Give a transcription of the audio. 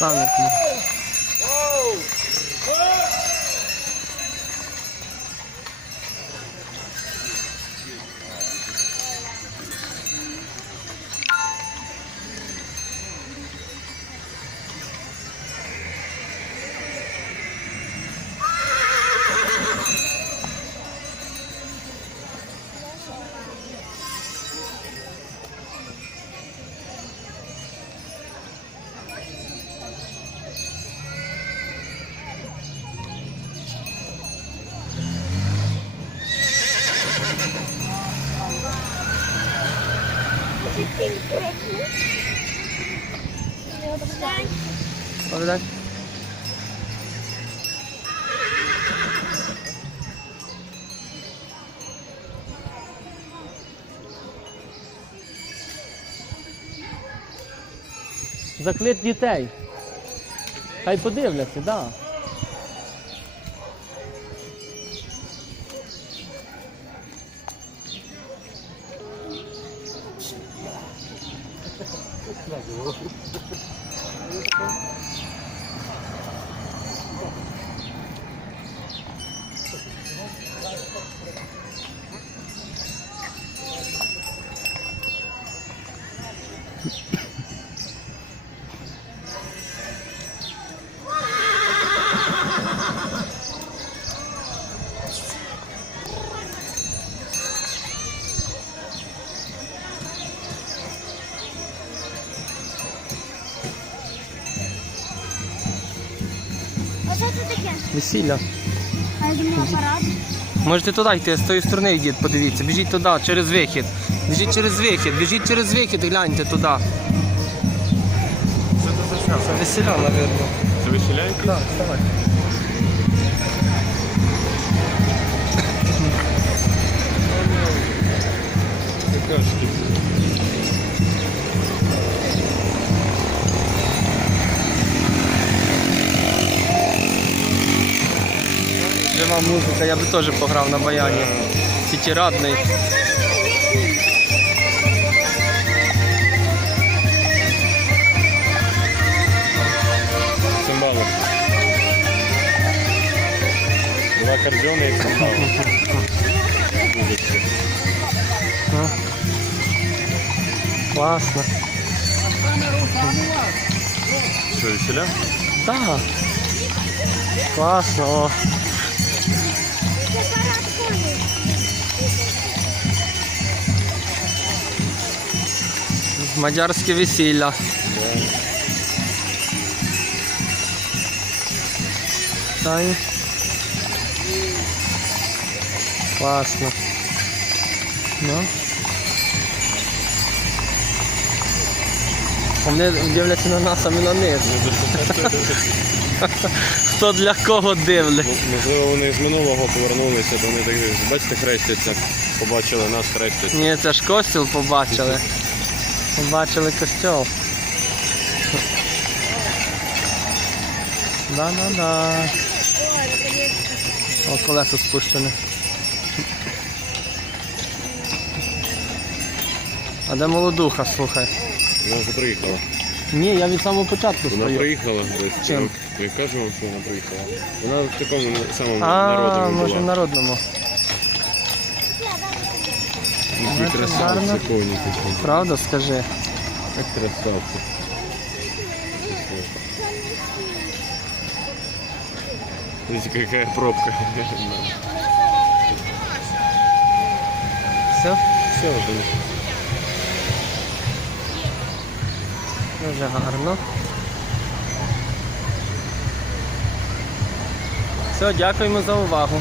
Сам як ми. Повідать? Заклик дітей. Хай подивляться, так. Да. А що це таке? Весілля. А я. Можете туди йти, з тої сторони йдіть, подивіться. Біжіть туди, через вихід. Біжіть через вихід, біжіть через вихід і гляньте туди. Це весіля, мабуть. Це весіля? Так, давай. Жива музика, я би теж пограв на баяні. П'ятирадний. Цимбали. Два кордони і цимбали. Класно. Що, веселя? Так. Класно. О. Мадярське весілля. Тань. Класно. Ну. Вони дивляться на нас, а ми на них. Хто для кого дивляться? Можливо, вони з минулого повернулися, то вони так, бачите, хрестяться. Побачили нас хрестяться. Ні, це ж костюл побачили. Побачили костюл. Да-да-да. О, колесо спущене. А де молодуха, слухай? Вона вже приїхала. Ні, я від самого початку Вона стою. приїхала. ось, Чим? Я кажу вам, що вона приїхала. Вона в такому самому А, народному може в була. народному. Які красавці, коні такі. Правда, скажи. Як красавці. Видите, какая пробка. Все, Все, уже. дуже гарно. Все, дякуємо за увагу.